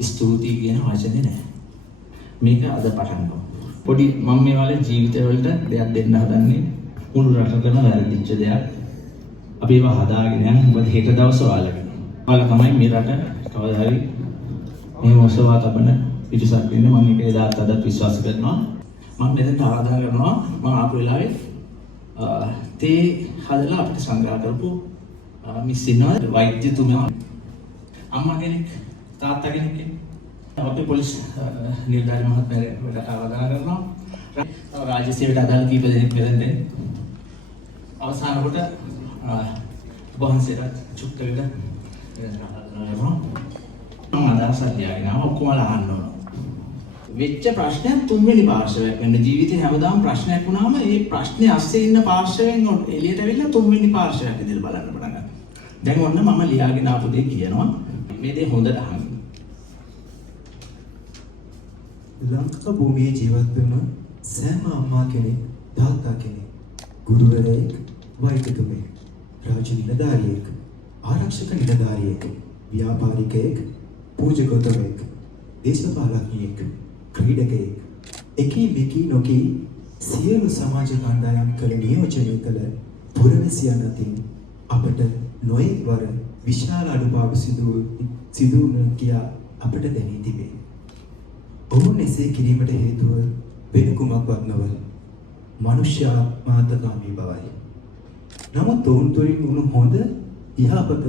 ස්තුතියි කියන වචනේ නැහැ. මේක අද පටන් ගමු. පොඩි මම මේ වගේ ජීවිතවලට දෙයක් දෙන්න හදන්නේ මුළු රටටම වැරදිච්ච දෙයක්. අපි ඒව හදාගෙන යන මොකද හෙට දවස ඔයාලගේ. ඔයාලා තමයි මේ රට කවදා හරි මේ මොසවා තබන පිටසක් වෙන්නේ. මම ඒක එදාත් අදත් විශ්වාස කරනවා. මම මෙතනට ආරාධනා කරනවා මම ආපු වෙලාවේ තේ හදලා අපිට සංග්‍රහ කරපු මිස් ඉන්නවා වෛද්‍යතුමා අම්මා කෙනෙක් තාත්තා කෙනෙක් අපේ පොලිස් නිලධාරි මහත්මයාට ආරාධනා කරනවා රාජ්‍ය සේවයට අදාළ කීප දෙනෙක් මෙතෙන්ද අවසාන කොට වහන්සේට චුක්කලට ආරාධනා කරනවා මම අදහසක් ලියාගෙන ඔක්කොම අහන්න ඕන වෙච්ච ප්‍රශ්නයක් තුන්වෙනි පාර්ශවයක් වෙන ජීවිතේ හැමදාම ප්‍රශ්නයක් වුණාම ඒ ප්‍රශ්නේ අස්සේ ඉන්න පාර්ශවයෙන් එළියට ඇවිල්ලා තුන්වෙනි පාර්ශවයක් ඉදිරිය බලන්න පටන් ගන්නවා. දැන් ඔන්න මම ලියාගෙන ආපු දේ කියනවා. මේ දේ හොඳට අහන්න. ලංකා භූමියේ ජීවත් වෙන සෑම අම්මා කෙනෙක්, තාත්තා කෙනෙක්, ගුරුවරයෙක්, වෛද්‍යතුමෙක්, රාජ්‍ය නිලධාරියෙක්, ආරක්ෂක නිලධාරියෙක්, ව්‍යාපාරිකයෙක්, පූජකතුමෙක්, දේශපාලකයෙක්, ක්‍රීඩකයෙක්, එකී මෙකී නොකී සියලු සමාජ කණ්ඩායම් කළ නියෝජනය කළ පුරවැසියන් අතින් අපට නොයෙක් වර විශාල අඩුපාඩු සිදු වුණ කියා අපට දැනී තිබේ. ඔවුන් එසේ කිරීමට හේතුව වෙන කුමක්වත් නොව මනුෂ්‍යාත්මාර්ථකාමී බවයි. නමුත් ඔවුන් තුළින් වුණු හොඳ යහපත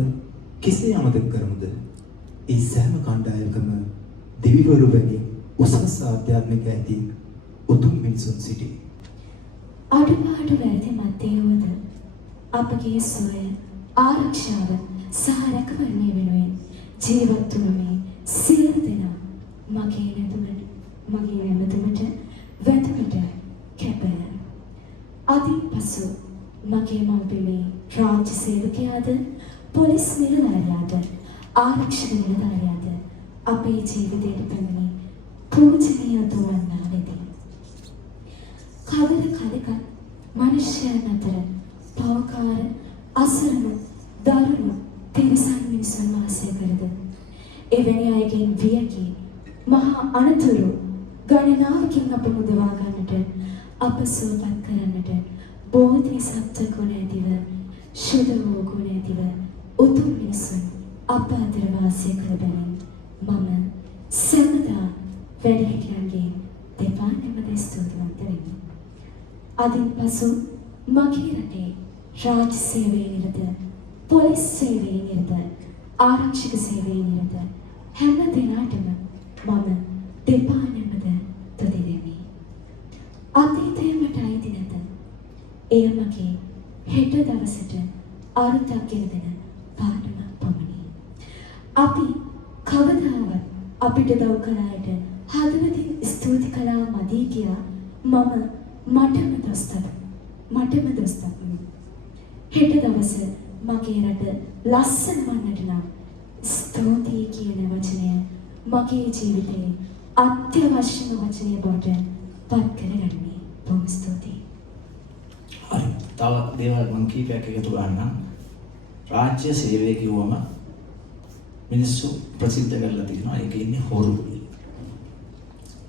කෙසේ අමතක කරමුද? ඒ සෑම කණ්ඩායමකම දෙවිවරු වැනි උසස් ආධ්‍යාත්මික ඇති උතුම් මිනිසුන් සිටී. අඩුපාඩු වැරදි මැදේවද අපගේ සොය ආරක්ෂාව සහ රැකවරණය වෙනුවෙන් ජීවත් වුණ මේ සියලු දෙනා මගේ නැමතුමට වැඳුමට කැපය. අදින් පසු මගේ මව්පියගේ රාජ්‍ය සේවකයාද පොලිස් නිලධාරියාද ආරක්ෂක නිලධාරියාද අපේ ජීවිතයට පැමිණි පූජනීය දුවන්නා වෙති. කවර කලක මනුෂ්‍යයන් අතර පවකාර අසරණ දරුණු තිරිසන් මිනිසුන් වාසය කරද එවැනි අයගෙන් වියකී මහා අනතුරු ගණනාවකින් අප මුදවා ගන්නට අප සුවපත් කරන්නට බෝධිසත්ව ගුණ ඇතිව ශුද්ධ වූ ගුණ ඇතිව උතුම් මිනිසුන් අප අතර වාසය කළ බැවින් මම සැමදා වැඩිහිටියන්ගේ දෙපා නැමද ස්තුතිවන්ත වෙමි. අදින් පසු මගේ රටේ රාජ්‍ය සේවයේ නිරත පොලිස් සේවයේ නිරත ආරක්ෂක සේවයේ නිරත හැම දිනකටම මම දෙපා නැමද තුති දෙමි. අතීතයේ මට අයිති නැත. එය මගේ හෙට දවසට අරුතක් ගෙන දෙන පාඩමක් පමණි. අපි කවදාවත් අපිට දව් කළ අයට හදවතින් ස්තුති කළා මදි කියා මටම දොස් තබමි. හෙට දවස මගේ රට ලස්සන වන්නට නම් ස්තුතියි කියන වචනය මගේ ජීවිතයේ අත්‍යවශ්‍යම වචනය බවට පත් කරගන්නේ. බොහොම ස්තුතියි. හරි. තව දේවල් මම කීපයක් එකතු ගන්නම්. රාජ්‍ය සේවය කිව්වම මිනිස්සු ප්‍රසිද්ධ කරලා තියෙනවා ඒක ඉන්නේ හොරු.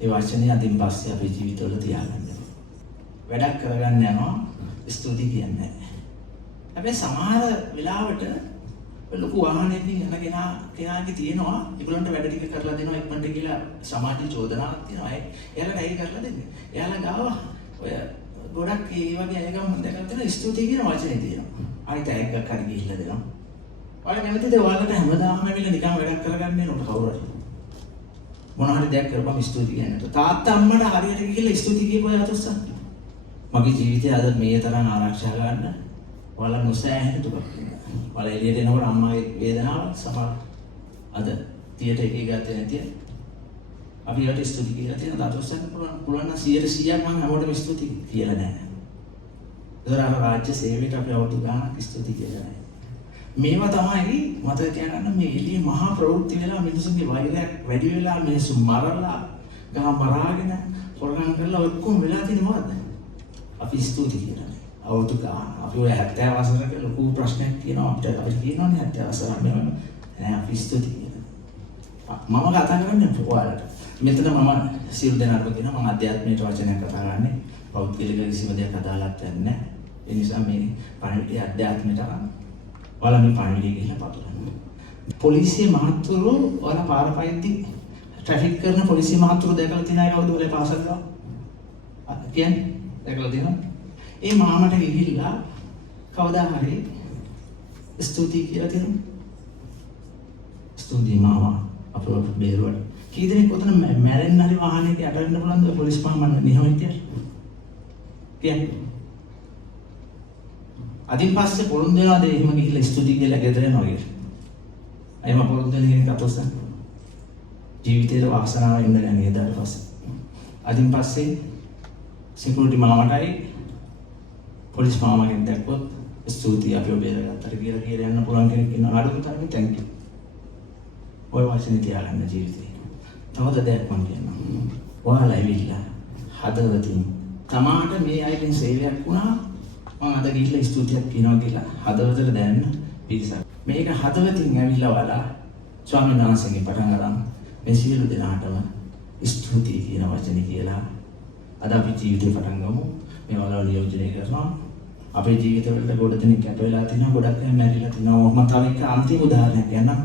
ඒ වචනේ අදින් පස්සේ අපේ ජීවිතවල තියාගන්න. වැඩක් කරගන්න යනවා ස්තුති කියන්නේ. හැබැයි සමහර වෙලාවට ලොකු වාහනයකින් යන කෙනාගේ තියෙනවා ඒගොල්ලන්ට වැඩ ටික කරලා දෙනවා ඉක්මනට කියලා සමාජයේ චෝදනාවක් තියෙනවා. එයාලට ඒක කරලා දෙන්නේ. එයාලා ගාව ඔය ගොඩක් ඒ වගේ අය ගාව මම දැකලා තියෙනවා ස්තුති කියන වචනේ තියෙනවා. ආයෙත් එකක් හරි ගිහිල්ලා දෙනවා. ඔයාලා කැමතිද ඔයාලට හැමදාම ඇවිල්ලා නිකන් වැඩක් කරගන්න එනකොට කවුරු හරි මොන හරි දෙයක් කරපම් ස්තුති කියන්නට. තාත්තා අම්මට හරියට ගිහිල්ලා ස්තුති කියපුවා යතොස්සන්. මගේ ජීවිතය අද මේ තරම් ආරක්ෂා ගන්න ඔයාලා නොසෑහෙන දුකක් වෙනවා. ඔයාලා එළියට එනකොට අම්මාගේ වේදනාව සමහර අද තියට එකේ ගත්තේ නැතිය. අපි යට ස්තුති කියලා තියෙන තාත්තොස්සන් පුළුවන් නම් 100% මම හැමෝටම ස්තුති කියලා නැහැ. ඒතර රාජ්‍ය සේවයට අපි අවුරුදු ගානක් ස්තුති කියලා නැහැ. මේවා තමයි මතක තියාගන්න මේ එළියේ මහා ප්‍රවෘත්ති වෙලා මිනිසුන්ගේ වෛරයක් වැඩි වෙලා මිනිස්සු මරලා ගහ මරාගෙන හොරගම් කරලා ඔක්කොම වෙලා තියෙන්නේ මොකද්ද? අපි ස්තුති කියලා. අවුරුදු ගාන අපි ඔය 70 වසරක ලොකු ප්‍රශ්නයක් තියෙනවා අපිට කියනවානේ 70 වසර නෑ අපි ස්තුති කියලා. මම කතා කරන්නේ ඔයාලට. මෙතන මම සියලු දෙනාටම කියනවා මම අධ්‍යාත්මයට වචනයක් කතා කරන්නේ. පෞද්ගලික කිසිම දෙයක් අදාළක් නැහැ. ඒ නිසා මේ පණිවිඩය අධ්‍යාත්මයට අරන් ඔයාලා මේ පණිවිඩය ගිහිල්ලා පතුරන්න. පොලිසිය මහත්තුරු ඔයාලා පාර පයිද්දි ට්‍රැෆික් කරන පොලිසිය මහත්තුරු දැකලා තියෙන අය කවුද ඔයාලා පාසල් ගාව? කියන්නේ දැකලා තියෙනවද? ඒ මාමට ගිහිල්ලා කවදා හරි ස්තුතියි කියලා තියෙනවා. ස්තුතියි මාමා අපව බේරුවට. කී දෙනෙක් උතන මැරෙන්න හරි වාහනයක යට වෙන්න පුළුවන්ද පොලිස් මාමන්න නිහම හිටියට? කියන්නේ. අදින් පස්සේ පොරොන්දු වෙනවාද එහෙම ගිහිල්ලා ස්තුතියි කියලා ගෙදර යනවා කියලා? අයම පොරොන්දු වෙන කෙනෙක් අතොස්සන්. ජීවිතේට වාසනාව ඉන්න ගන්නේ එදාට පස්සේ. අදින් පස්සේ සිකියුරිටි මාමටයි පොලිස් මාමගෙන් දැක්කොත් ස්තුතියි අපිව බේරගත්තට කියලා යන්න පුළුවන් කෙනෙක් ඉන්නවා. අඩුම තරමේ thank you. ඔය වචනේ තියාගන්න ජීවිතේ. තවද දෙයක් මම කියන්නම්. ඔයාලා ඇවිල්ලා හදවතින් තමාට මේ අයගෙන් සේවයක් වුණා මම අද ගිහිල්ලා ස්තුතියක් කියනවා කියලා හදවතට දැනෙන්න පිරිසක්. මේක හදවතින් ඇවිල්ලා ඔයාලා ස්වාමීන් වහන්සේගෙන් පටන් ගන්න මේ සියලු දෙනාටම ස්තුතියි කියන වචනේ කියලා අද අපි ජීවිතේ පටන් ගමු. මේ ඔයාලා නියෝජනය කරනවා. අපේ ජීවිතවලට ගොඩ දෙනෙක් කැප වෙලා තියෙනවා, ගොඩක් අය මැරිලා තියෙනවා. මම තව එක අන්තිම උදාහරණයක් කියන්නම්.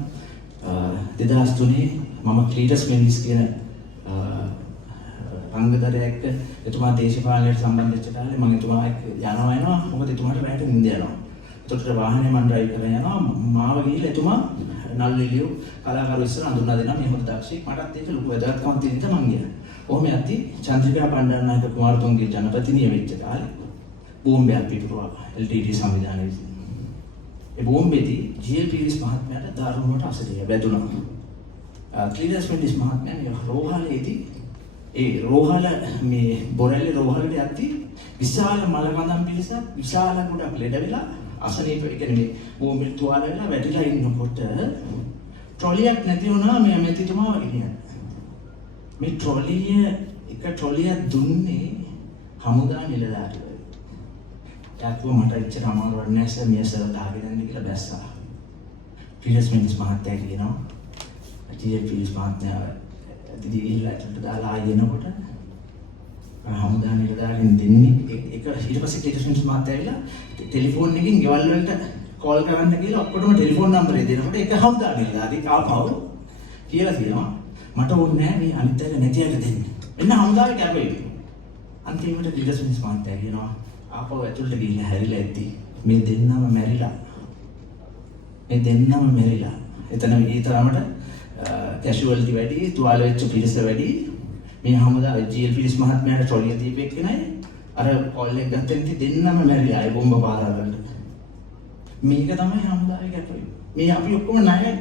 2003 මම ක්ලීටස් මෙන්ඩිස් කියන අංගදරයෙක් එතුමා දේශපාලනයට සම්බන්ධ වෙච්ච කාලේ මම එතුමා එක්ක යනවා මොකද එතුමාට රැයට නිින්ද යනවා. ඒකට වාහනේ මම ඩ්‍රයිව් කරගෙන යනවා මාව ගිහිල්ලා එතුමා නල්ලිලියු කලාකරු ඉස්සර හඳුන්වා දෙනවා මේ හොඳ දක්ෂයෙක් මටත් ඒක ලොකු වැදගත්කමක් තියෙන නිසා මං ගියා. කොහොම යද්දි චන්ද්‍රිකා බණ්ඩාරනායක කුමාරතුංගගේ ජනපතිනිය වෙච්ච කාලේ බෝම්බයක් පිටුරුවා LTT සංවිධානයේ. ඒ බෝම්බෙදී ජී.එල්. පීරිස් මහත්මයාට දාරුණුවට අසලිය වැදුණා. ක්ලීටස් මෙන්ඩිස් මහත්මයා මේ රෝහලේදී ඒ රෝහල මේ බොරැල්ලේ රෝහලට යද්දී විශාල මලකඳන් පිරිසක් විශාල ගොඩක් ලෙඩ වෙලා අසනීප ඒ කියන්නේ මේ බෝම්බෙ තුවාල වෙලා වැටිලා ඉන්නකොට ට්‍රොලියක් නැති වුණා මේ මෙතිතුමා වගේ. මේ එක ට්‍රොලියක් දුන්නේ හමුදා නිලධාරීවරු. යාකෝ මට ඉච්චර අමාරුවක් නෑ සර් මේ සර් දාගෙන යන්න කියලා බැස්සා. ක්ලීටස් මෙන්ඩිස් මහත්තයා කියනවා ජී.එල්. පීරිස් මහත්මයා දිවිහිලා ඇතුළට දාලා ආයෙනකොට හමුදා නිලධාරීන් දෙන්නේ එක ඊට පස්සේ ක්ලීටස් මෙන්ඩිස් මහත්තයා ඇවිල්ලා ටෙලිෆෝන් එකකින් ගෙවල් වලට කෝල් කරන්න කියලා ඔක්කොටම ටෙලිෆෝන් නම්බරේ දෙනකොට එක හමුදා නිලධාරී ආපහු කියලා තියෙනවා මට ඕනේ නෑ මේ අනිත් අය නැතිවට දෙන්න. එන්න හමුදාවේ කැපෙයි. අන්තිමට ක්ලීටස් මෙන්ඩිස් මහත්තයා කියනවා ආපහු ඇතුළට ගිහිල්ලා හැරිලා ඇද්දි මේ දෙන්නම මැරිලා. එතන මේ තරමට කැෂුවලිටි වැඩි, තුවාල වෙච්ච පිරිස වැඩි. මේ හමුදා ජී.එල්. පීරිස් මහත්මයාට ට්‍රොලිය දීපෙක් කෙනයි අර කෝල් එක ගත්තෙන් දෙන්නම මැරිලා ඒ බෝම්බ පාරා වලට. මේක තමයි හමුදාවේ කැපෙන්නේ. මේ අපි ඔක්කොම ණයයි.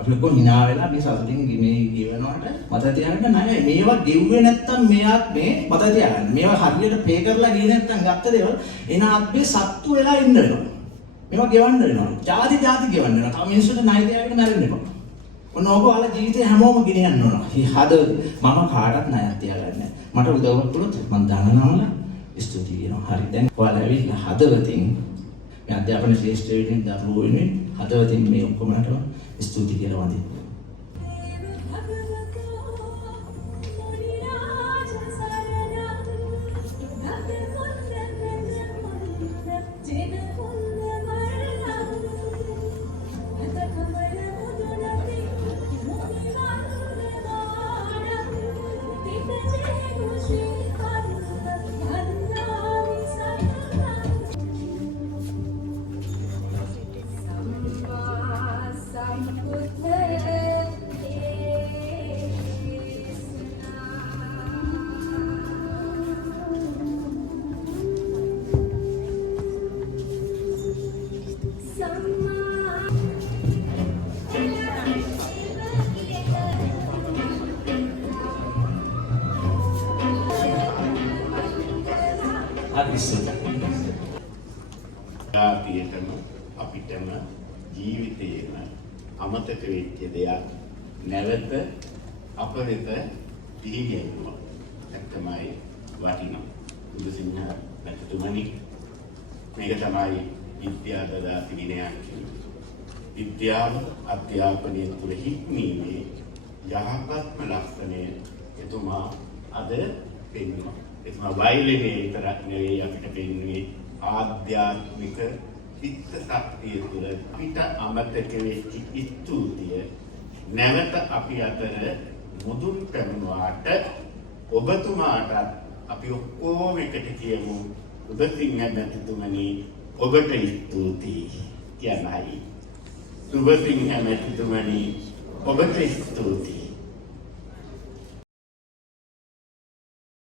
අපි ඔක්කොම hina වෙලා මේ සතුටින් මේ ගෙවනවට මත තියාගන්න ණයයි. මේවා ගෙව්වේ නැත්තම් මෙයාත් මේ මත තියාගන්න. මේවා හරියට පේ කරලා ගියේ නැත්තම් ගත්ත දේවල් එන ආත්මේ සත්තු වෙලා ඉන්න වෙනවා. මේවා ගෙවන්න වෙනවා. ಜಾති ගෙවන්න වෙනවා. තව මිනිස්සුන්ට ණය තියාගෙන මැරෙන්න එපා. ඔන්න ඔබ ඔයාලා ජීවිතේ හැමෝම ගෙනියන්න ඕන. මම කාටවත් ණයක් තියාගන්නේ නැහැ. මට උදව්වක් කළොත් මම දානනවල ස්තුතියි කියනවා. හරි දැන් ඔයාලා ඇවිල්ලා හදවතින් මේ අධ්‍යාපන ශ්‍රේෂ්ඨ වෙනින් දරුවෝ වෙනින් හදවතින් මේ ඔක්කොමලට ස්තුතියි කියලා වඳින්න. අපිටම ජීවිතේම අමතක වෙච්ච දෙයක් නැවත අප වෙත පිළිගැන්වුවා. තමයි වටිනා. බුදුසිංහ නැතුමනි මේක තමයි විද්‍යාදාති විනයක්. විද්‍යාව අධ්‍යාපනය තුළ හික්මීමේ යහපත්ම ලක්ෂණය එතුමා අද පෙන්වනවා. එතුමා වයලිනේ විතරක් නෙවෙයි අපිට පෙන්වන්නේ ආධ්‍යාත්මික චිත්ත ශක්තිය තුළ අපිට අමතක වෙච්ච ස්තුතිය නැවත අපි අතර මුදුන් පැමුණාට ඔබතුමාට අපි ඔක්කොම එකට කියමු ඔබ සිංහ මැතිතුමනි ඔබට ස්තුතියි කියනයි. ඔබ සිංහ මැතිතුමනි ඔබට ස්තුතියි.